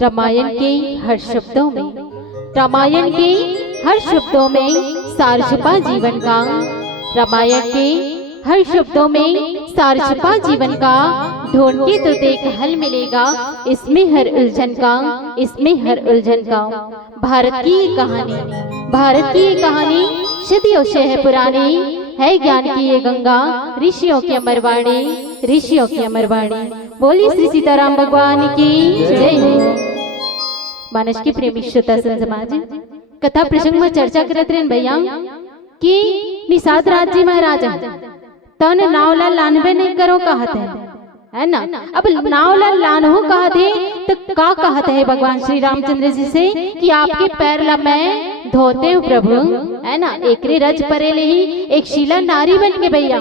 रामायण के हर शब्दों में, रामायण के हर शब्दों में सार छुपा जीवन का। रामायण के हर शब्दों में सार छुपा जीवन का। ढूंढ के तो देख हल मिलेगा इसमें हर उलझन का, इसमें हर उलझन का। भारत की ये कहानी, भारत की ये कहानी सदियों से है पुरानी, है ज्ञान की ये गंगा, ऋषियों की अमरवाणी, ऋषियों की अमरवाणी। बोली श्री सीताराम भगवान की जय हो। मानस के प्रेमी श्रोता समाज कथा प्रसंग में चर्चा करत रहे भैया कि निषाद राज जी महाराज तन नावला लानबे नहीं करो कहते है ना। अब नावला लानहो कहते तो का कहते है भगवान श्री रामचंद्र जी से कि आपके पैर ला मैं धोते हूँ प्रभु, है ना। एक रज परेले ही एक शीला नारी बन के भैया,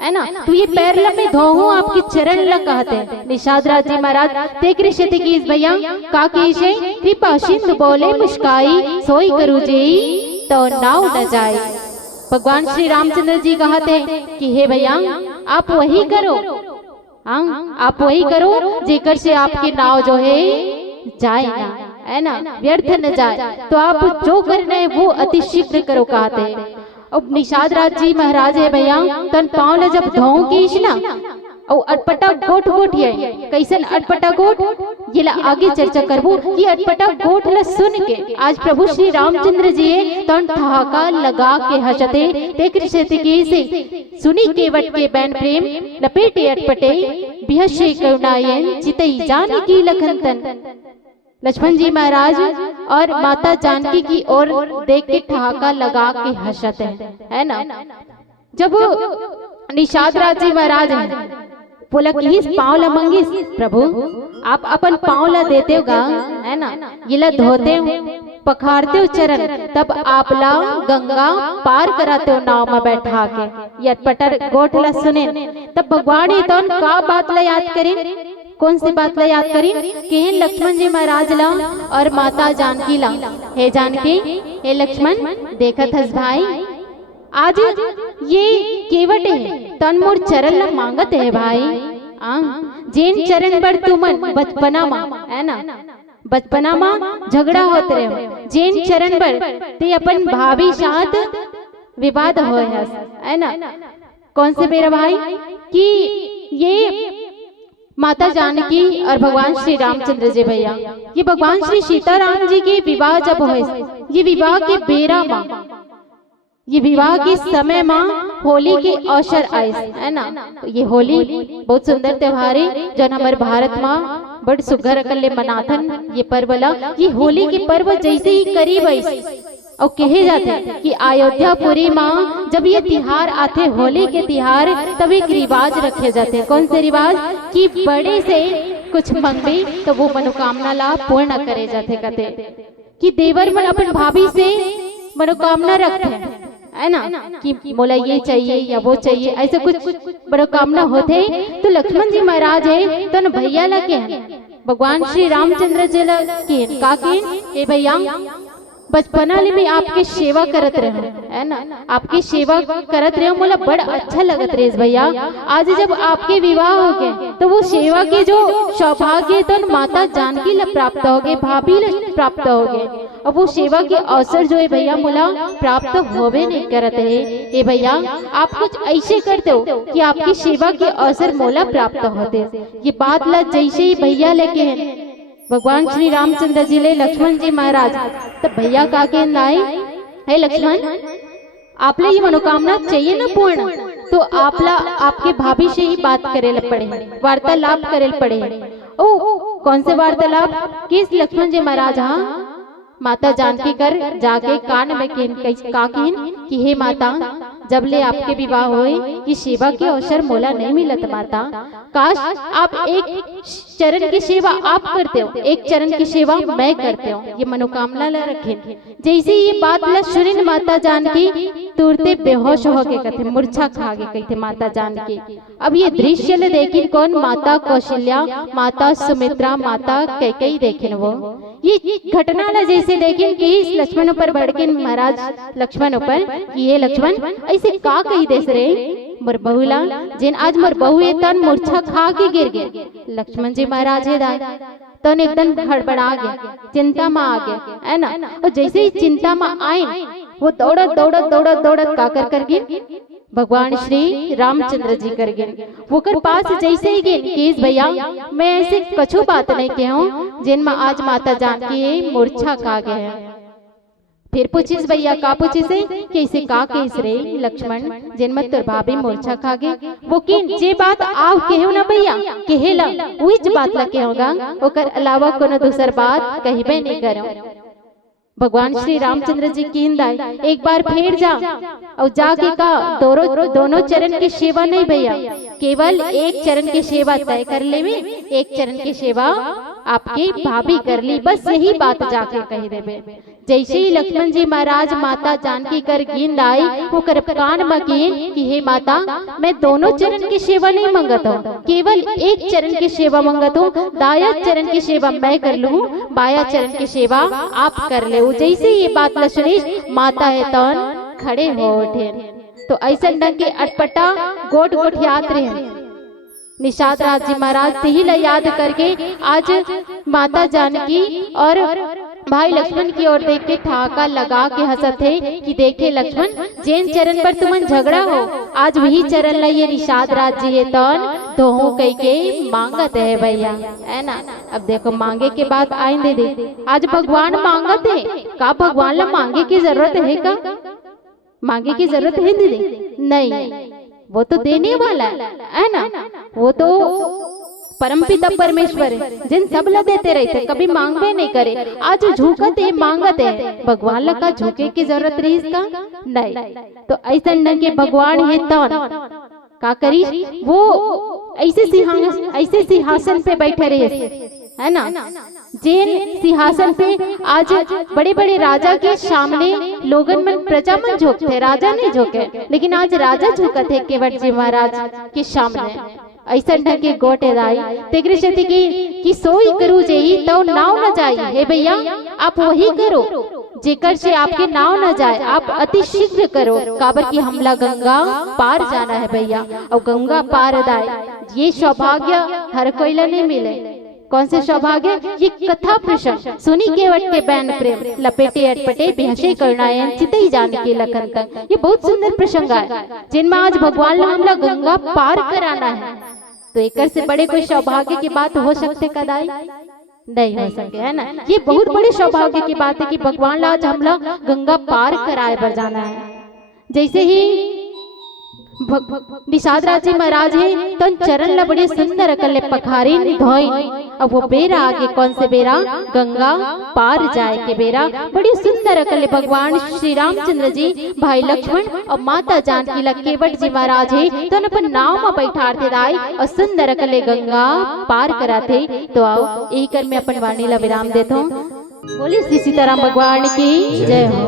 है ना। तो ये पैर ला मैं धोहूं आपके चरण ला कहते हैं निषाद राज जी महाराज। तेकरे शत की भैया का कीशे कृपा सिंधु बोले मुस्काई, सोई करू जी तो नाव न जाए। भगवान श्री रामचंद्र जी कहते कि हे भैया आप वही करो, हाँ आप वही करो जेकर से आपकी नाव जो है जाए ना, है ना, व्यर्थ न जाए। तो आप जो करना है वो अति शीघ्र करो कहते हैं। अब निषाद राज जी महाराज है भैया तन पाँव ने जब धोऊ की ना और अटपटा गोठ गोठ ये कैसन अटपटा गोठ ये ला आगे चर्चा करबू। ये अटपटा गोठ ला सुन के आज प्रभु श्री रामचंद्र जी तन ठहाका लगा के हंसते तेकरी से सुनी केवट के बैन प्रेम लपेटे अटपटे बिहसे करुणायन चितई जान की लखन तन। लक्ष्मण जी महाराज और माता जानकी की ओर देख के ठहाका लगा के हंसते है ना। जब निषाद राज जी महाराज हैं बोला कि पाँव ला मंगी प्रभु आप अपन पाँव ला देते हो गा, है ना, ये ला धोते हो पखारते हो चरण, तब आप ला गंगा पार कराते हो नाव में बैठा के। ये अटपटर गोठ ला सुने तब भगवान ही तो का बात ला याद करें, कौन सी बात ला याद करें कि हे लक्ष्मण जी महाराज ला और माता जानकी ला। हे जानकी हे लक्ष्मण देखत हस भाई आज ये केवट है तन मोर चरण ला मांगत है भाई। जेन चरण पर तुमन बचपना माँ, है ना, बचपना माँ झगड़ा होते रहे जेन चरण पर ते अपन भाभी साथ विवाद हो है ना। कौन से मेरा भाई कि ये माता जानकी और भगवान श्री रामचंद्र जी भैया, ये भगवान श्री सीताराम जी के विवाह जब हो, ये विवाह के बेरा माँ, ये विवाह के समय माँ होली के अवसर आए, है ना। ये होली बहुत सुंदर त्योहार है जो हमारे भारत माँ बड़ सुघर अकल मनाथन ये पर्व ला। ये होली के पर्व जैसे ही करीब आई और कहे जाते कि अयोध्यापुरी माँ जब ये तिहार आते होली के तिहार तब एक रिवाज रखे जाते। कौन से रिवाज कि बड़े से कुछ मंगे तो वो मनोकामना ला पूर्ण करे जाते। कहते कि देवर मन अपन भाभी से मनोकामना रखते हैं, है ना, कि बोला ये चाहिए या वो चाहिए, ऐसे कुछ मनोकामना होते। तो लक्ष्मण जी महाराज है तो भैया लगे भगवान श्री रामचंद्र जी लगे का के भैया बचपना में आपके सेवा करत रहे, है ना, आपकी सेवा करत रहे मोला बड़ा अच्छा लगत रहे भैया। आज जब आपके विवाह हो गए तो वो सेवा के जो सौभाग्य तो माता जानकी ला प्राप्त हो गए, भाभी ला प्राप्त हो गए, और वो सेवा के अवसर जो है भैया मोला प्राप्त होवे नहीं करते है। ये भैया आप कुछ ऐसे करते हो कि आपकी सेवा के अवसर मोला प्राप्त होते। ये बात ला जैसे ही भैया लेके हैं भगवान श्री रामचंद्र जी ले लक्ष्मण जी महाराज तब भैया का के लाए, हे लक्ष्मण आप ले ये मनोकामना चाहिए ना पूर्ण, तो आप ला आपके भाभी से ही बात करे पड़े, वार्तालाप करे पड़े। ओ कौन से वार्तालाप किस लक्ष्मण जी महाराज हाँ माता जानकी कर जाके कान में कि हे माता जब ले आपके विवाह हुए ये सेवा के अवसर मोला नहीं मिलत माता, काश आप एक चरण की सेवा आप करते हो, एक चरण की सेवा मैं करते हो, ये मनोकामना ला रखे। जैसे ये बात ला सुनिन माता जानकी तुरते बेहोश हो के कहते मूर्छा खा गए कहते माता जानकी। अब ये दृश्य ले देखिन कौन माता कौशल्या, माता सुमित्रा, माता कैकेयी देखिन वो ये घटना ला जैसे देखिन कि इस लक्ष्मण ऊपर बढ़ के महाराज लक्ष्मण ऊपर कि ये लक्ष्मण ऐसे का कही देस रे मोर बहुला जिन आज मोर बहुए तन मूर्छा खा के गिर गए। लक्ष्मण जी महाराज है दाई तो एकदम हड़बड़ा गया, चिंता में आ गया, है ना। और जैसे ही चिंता में आए वो दौड़त दौड़त दौड़त दौड़त का कर गिन भगवान श्री रामचंद्र जी कर गिन। वो कर पास जैसे ही गिन केस भैया मैं ऐसे कछु बात नहीं कहूँ जिनमें आज माता जानकी मूर्छा खा गए हैं। फिर पूछिस भैया का पूछिस कैसे का केस रे लक्ष्मण जिनमें तुर भाभी मूर्छा खा गए। वो किन जे बात आव केहू ना भैया कहेला उही बात ला कहूँगा, ओकर अलावा कोनो दूसर बात कहिबे नहीं करो। भगवान श्री रामचंद्र जी की हिंदाई एक बार फिर जा और जाके का दोनों चरण की सेवा नहीं भैया, केवल एक चरण की सेवा तय कर ले में, एक चरण की सेवा आपकी भाभी कर ली, बस यही बात जाके कह देवे। जैसे ही लक्ष्मण जी महाराज माता जानकी कर गिंद आई वो कर कान में गिन कि हे माता मैं दोनों चरण की सेवा नहीं मंगत हूँ, केवल एक चरण की सेवा मंगत हूँ। दाया चरण की सेवा मैं कर लूँ, बाया चरण की सेवा आप कर ले। जैसे ये बात ल सुनी माता है तन खड़े हो उठे। तो ऐसा ढंग के अटपटा गोट गोट याद रहे निषाद राज जी महाराज ही ला याद करके आज माता जानकी और भाई लक्ष्मण की ओर देख के ठाका लगा के हंसत थे कि देखे लक्ष्मण जिन चरण पर तुमन झगड़ा हो आज वही चरण ला ये निषाद राज जी है तन दोहों कह के मांगत है भैया, है ना। अब देखो मांगे के बाद आएंगे दे आज भगवान मांगत है का, भगवान ला मांगे की जरूरत है का, मांगे की जरूरत है दीदी नहीं, वो तो देने वाला है ना, वो तो परमपिता परमेश्वर है जिन सब ला देते रहते कभी मांगवे नहीं करे। आज झुकत है मांगत है, भगवान ला का झुके की जरूरत रही इसका नहीं। तो ऐसा ढंग के भगवान है तन का करी वो ऐसे सिंहासन पे बैठे रहे, है ना। जिन सिंहासन पे आज बड़े बड़े राजा के सामने लोगन में प्रजा मन झुकते, राजा नहीं झुके, लेकिन आज राजा झुकत है केवट जी महाराज के सामने। ऐसा ढंग के गोटे दाई तेगरे शती की सोई करू जेही तो नाव न जाई। हे भैया आप वही करो जेकर से आपके नाव न जाए, आप अति शीघ्र करो काबर की हमला गंगा पार जाना है भैया। और गंगा पार दाए ये सौभाग्य हर कोई ला नहीं मिले। कौन से सौभाग्य, ये कथा प्रसंग सुनी केवट के बैन प्रेम लपेटे अटपटे बेहसे करनायन चितई जान के लखन तक, ये बहुत सुंदर प्रसंग है जिनमें आज भगवान हमला गंगा पार कराना है। तो एक से बड़े कोई सौभाग्य की बात हो सकते कदाई नहीं हो सके, है ना। ये बहुत बड़े सौभाग्य की बात है कि भगवान आज हमला गंगा पार कराए पर जाना है। जैसे ही निषाद राज जी महाराज है तो चरण ला बड़े सुंदर अकल पखारी धोई। अब वो बेरा आगे कौन से बेरा, गंगा पार जाए के बेरा बड़ी सुंदर अकल भगवान श्री रामचंद्र जी भाई लक्ष्मण और माता जानकी ला केवट जी महाराज है तो अपन नाव में बैठाते दाई और सुंदर अकल गंगा पार कराते। तो आओ यही कर मैं अपन वाणी ला विराम देता हूँ। बोले श्री सीताराम भगवान की जय हो।